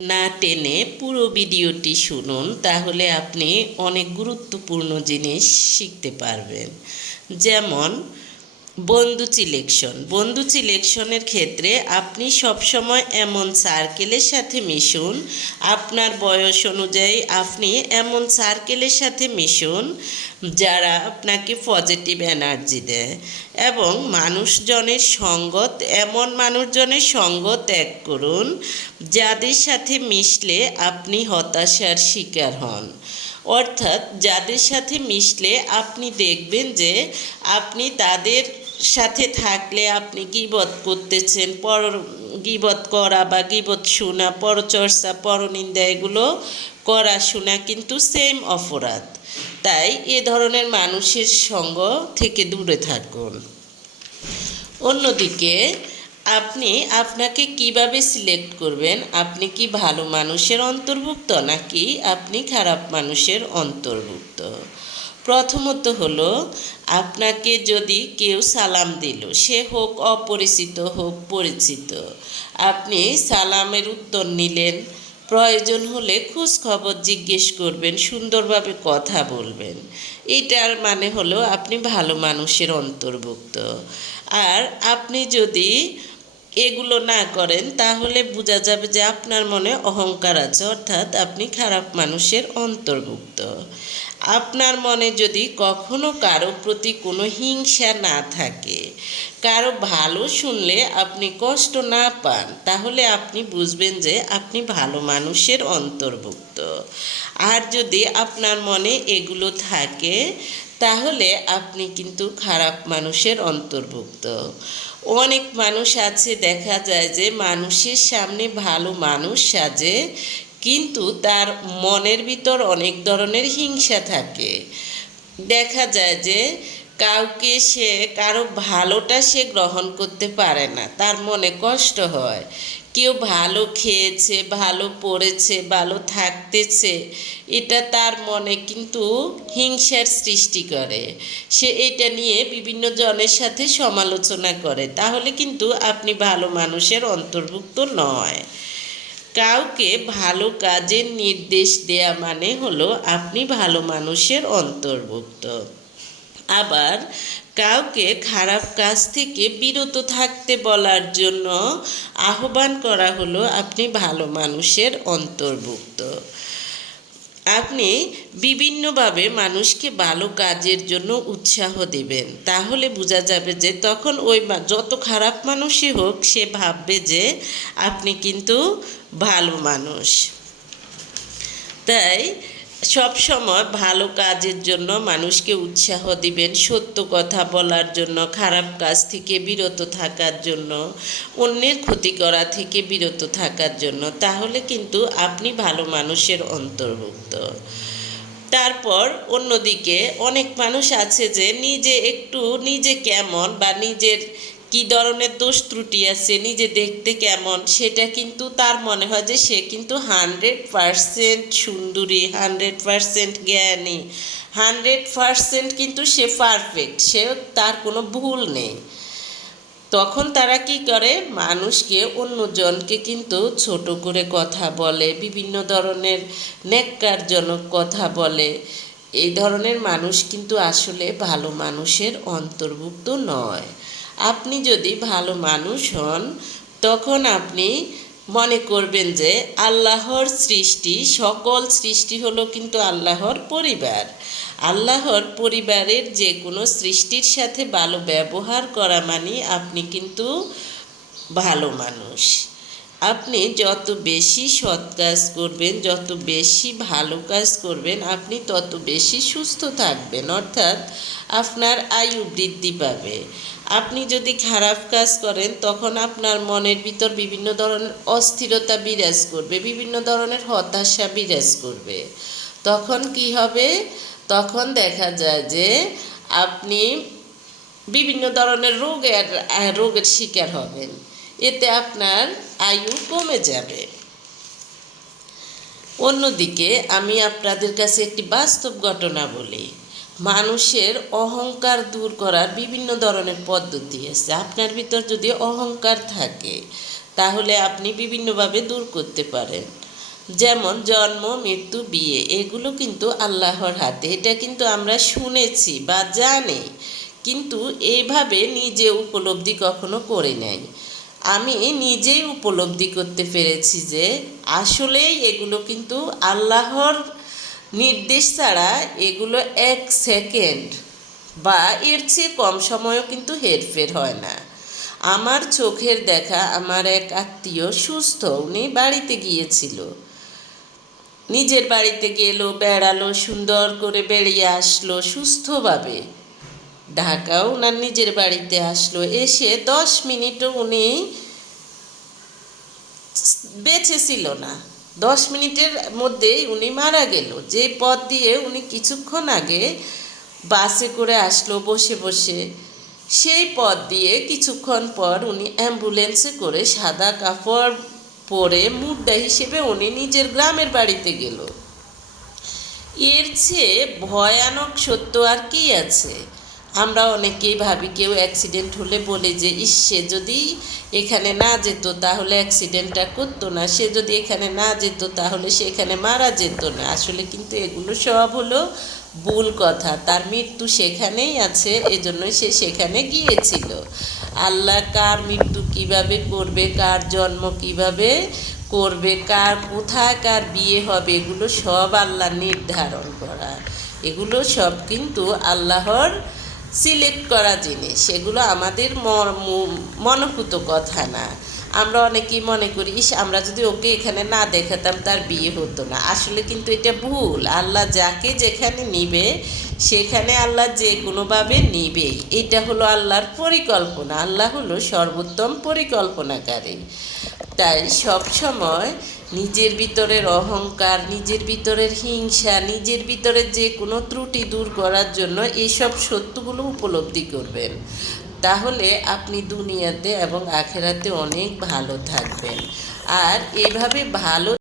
না টেনে পুরো ভিডিওটি শুনুন, তাহলে আপনি অনেক গুরুত্বপূর্ণ জিনিস শিখতে পারবেন। যেমন বন্ধু সিলেকশনের ক্ষেত্রে আপনি সবসময় এমন সার্কেলের সাথে মিশুন, আপনার বয়স অনুযায়ী আপনি এমন সার্কেলের সাথে মিশুন যারা আপনাকে পজিটিভ এনার্জি দেয়, এবং এমন মানুষজনের সঙ্গ ত্যাগ করুন যাদের সাথে মিশলে আপনি হতাশার শিকার হন। অর্থাৎ যাদের সাথে মিশলে আপনি দেখবেন যে আপনি তাদের সাথে থাকলে আপনি গীবত করতেছেন, গীবত করা বা গীবত শোনা, পরচর্চা, পরনিন্দা এগুলো করা শোনা কিন্তু সেম অপরাধ। তাই এ ধরনের মানুষের সঙ্গ থেকে দূরে থাকুন। অন্যদিকে আপনাকে কিভাবে সিলেক্ট করবেন, আপনি কি ভালো মানুষের অন্তর্ভুক্ত নাকি আপনি খারাপ মানুষের অন্তর্ভুক্ত? প্রথমত হলো, আপনাকে যদি কেউ সালাম দিল, সে হোক অপরিচিত হোক পরিচিত, আপনি সালামের উত্তর নিলেন, প্রয়োজন হলে খোঁজ খবর জিজ্ঞেস করবেন, সুন্দরভাবে কথা বলবেন। এটার মানে হলো আপনি ভালো মানুষের অন্তর্ভুক্ত। আর আপনি যদি এগুলো না করেন তাহলে বোঝা যাবে যে আপনার মনে অহংকার আছে, অর্থাৎ আপনি খারাপ মানুষের অন্তর্ভুক্ত। আপনার মনে যদি কখনো কারো প্রতি কোনো হিংসা না থাকে, কারো ভালো শুনলে আপনি কষ্ট না পান, তাহলে আপনি বুঝবেন যে আপনি ভালো মানুষের অন্তর্ভুক্ত। আর যদি আপনার মনে এগুলো থাকে তাহলে আপনি কিন্তু খারাপ মানুষের অন্তর্ভুক্ত। অনেক মানুষ আছে, দেখা যায় যে মানুষের সামনে ভালো মানুষ সাজে, কিন্তু তার মনের ভিতর অনেক ধরনের হিংসা থাকে। দেখা যায় যে কারো ভালোটা সে গ্রহণ করতে পারে না, তার মনে কষ্ট হয়। কেউ ভালো খেয়েছে, ভালো পড়েছে, ভালো থাকতেছে, এটা তার মনে কিন্তু হিংসার সৃষ্টি করে। সে এটা নিয়ে বিভিন্ন জনের সাথে সমালোচনা করে। তাহলে কিন্তু আপনি ভালো মানুষের অন্তর্ভুক্ত নয়। কাউকে ভালো কাজের নির্দেশ দেয়া মানে হলো আপনি ভালো মানুষের অন্তর্ভুক্ত। আবার কাউকে খারাপ কাজ থেকে বিরত থাকতে বলার জন্য আহ্বান করা হলো আপনি ভালো মানুষের অন্তর্ভুক্ত। আপনি বিভিন্নভাবে মানুষকে ভালো কাজের জন্য উৎসাহ দেবেন, তাহলে বোঝা যাবে যে তখন যত খারাপ মানুষই হোক সে ভাববে যে আপনি কিন্তু ভালো মানুষ। তাই সব সময় ভালো কাজের জন্য মানুষকে উৎসাহ দিবেন, সত্য কথা বলার জন্য, খারাপ কাজ থেকে বিরত থাকার জন্য, অন্যের ক্ষতি করা থেকে বিরত থাকার জন্য, তাহলে কিন্তু আপনি ভালো মানুষের অন্তর্ভুক্ত। তারপর অন্যদিকে অনেক মানুষ আছে যে নিজে কেমন বা নিজের কী ধরনের দোষ ত্রুটি আছে, নিজে দেখতে কেমন, সেটা কিন্তু তার মনে হয় যে সে কিন্তু 100% সুন্দরী, 100% জ্ঞানী, 100% কিন্তু সে পারফেক্ট, তার কোনো ভুল নেই। তখন তারা কি করে, অন্যজনকে কিন্তু ছোট করে কথা বলে, বিভিন্ন ধরনের ন্যাক্কারজনক কথা বলে। এই ধরনের মানুষ কিন্তু আসলে ভালো মানুষের অন্তর্ভুক্ত নয়। আপনি যদি ভালো মানুষ হন, তখন আপনি মনে করবেন যে আল্লাহর সৃষ্টি, সকল সৃষ্টি হলো কিন্তু আল্লাহর পরিবার। আল্লাহর পরিবারের যে কোনো সৃষ্টির সাথে ভালো ব্যবহার করা মানে আপনি কিন্তু ভালো মানুষ। আপনি যত বেশি সৎ কাজ করবেন, যত বেশি ভালো কাজ করবেন, আপনি তত বেশি সুস্থ থাকবেন, অর্থাৎ আপনার আয়ু বৃদ্ধি পাবে। আপনি যদি খারাপ কাজ করেন তখন আপনার মনের ভিতর বিভিন্ন ধরনের অস্থিরতা বিরাজ করবে, বিভিন্ন ধরনের হতাশা বিরাজ করবে। তখন কি হবে? তখন দেখা যায় যে আপনি বিভিন্ন ধরনের রোগের শিকার হবেন, এতে আপনার আয়ু কমে যাবে। অন্যদিকে আমি আপনাদের কাছে একটি বাস্তব ঘটনা বলি। মানুষের অহংকার দূর করার বিভিন্ন ধরনের পদ্ধতি আছে। আপনার ভিতর যদি অহংকার থাকে তাহলে আপনি বিভিন্নভাবে দূর করতে পারেন। যেমন জন্ম, মৃত্যু, বিয়ে, এগুলো কিন্তু আল্লাহর হাতে। এটা কিন্তু আমরা শুনেছি বা জানি, কিন্তু এইভাবে নিজে উপলব্ধি কখনো করে নাই। আমি নিজেই উপলব্ধি করতে পেরেছি যে আসলেই এগুলো কিন্তু আল্লাহর নির্দেশ ছাড়া এগুলো 1 সেকেন্ড বা এর চেয়ে কম সময়ও কিন্তু হেরফের হয় না। আমার চোখের দেখা আমার এক আত্মীয় সুস্থ, উনি বাড়িতে গিয়েছিল, নিজের বাড়িতে গেল, বেড়ালো, সুন্দর করে বেরিয়ে আসলো সুস্থভাবে। ঢাকাও ওনার নিজের বাড়িতে আসলো, এসে 10 মিনিটও উনি বেঁচে ছিল না। 10 মিনিটের মধ্যেই উনি মারা গেল। যে পথ দিয়ে উনি কিছুক্ষণ আগে বাসে করে আসলো বসে বসে, সেই পথ দিয়ে কিছুক্ষণ পর উনি অ্যাম্বুলেন্সে করে সাদা কাপড় পরে মুদ্রা হিসেবে উনি নিজের গ্রামের বাড়িতে গেল। এর চেয়ে ভয়ানক সত্য আর কি আছে? আমরা অনেকেই ভাবি, কেউ অ্যাক্সিডেন্ট হলে বলে যে সে যদি এখানে না যেত তাহলে অ্যাক্সিডেন্টটা করতো না, সে যদি এখানে না যেত তাহলে সে এখানে মারা যেত না। আসলে কিন্তু এগুলো সব হলো ভুল কথা। তার মৃত্যু সেখানেই আছে, এজন্যই সে সেখানে গিয়েছিল। আল্লাহ কার মৃত্যু কিভাবে করবে, কার জন্ম কিভাবে করবে, কার কোথায় কার বিয়ে হবে, এগুলো সব আল্লাহ নির্ধারণ করা। এগুলো সব কিন্তু আল্লাহর সিলেক্ট করা জিনিস, এগুলো আমাদের মনঃপূত কথা না। আমরা অনেকেই মনে করি, আমরা যদি ওকে এখানে না দেখাতাম তার বিয়ে হতো না। আসলে কিন্তু এটা ভুল। আল্লাহ যাকে যেখানে নিবে সেখানে আল্লাহ যে কোনোভাবে নিবেই। এটা হলো আল্লাহর পরিকল্পনা। আল্লাহ হলো সর্বোত্তম পরিকল্পনাকারী। তাই সব সময় নিজের ভিতরের অহংকার, নিজের ভিতরের হিংসা, নিজের ভিতরের যে কোনো ত্রুটি দূর করার জন্য এইসব সত্যগুলো উপলব্ধি করবেন। তাহলে আপনি দুনিয়াতে এবং আখেরাতে অনেক ভালো থাকবেন। আর এভাবে ভালো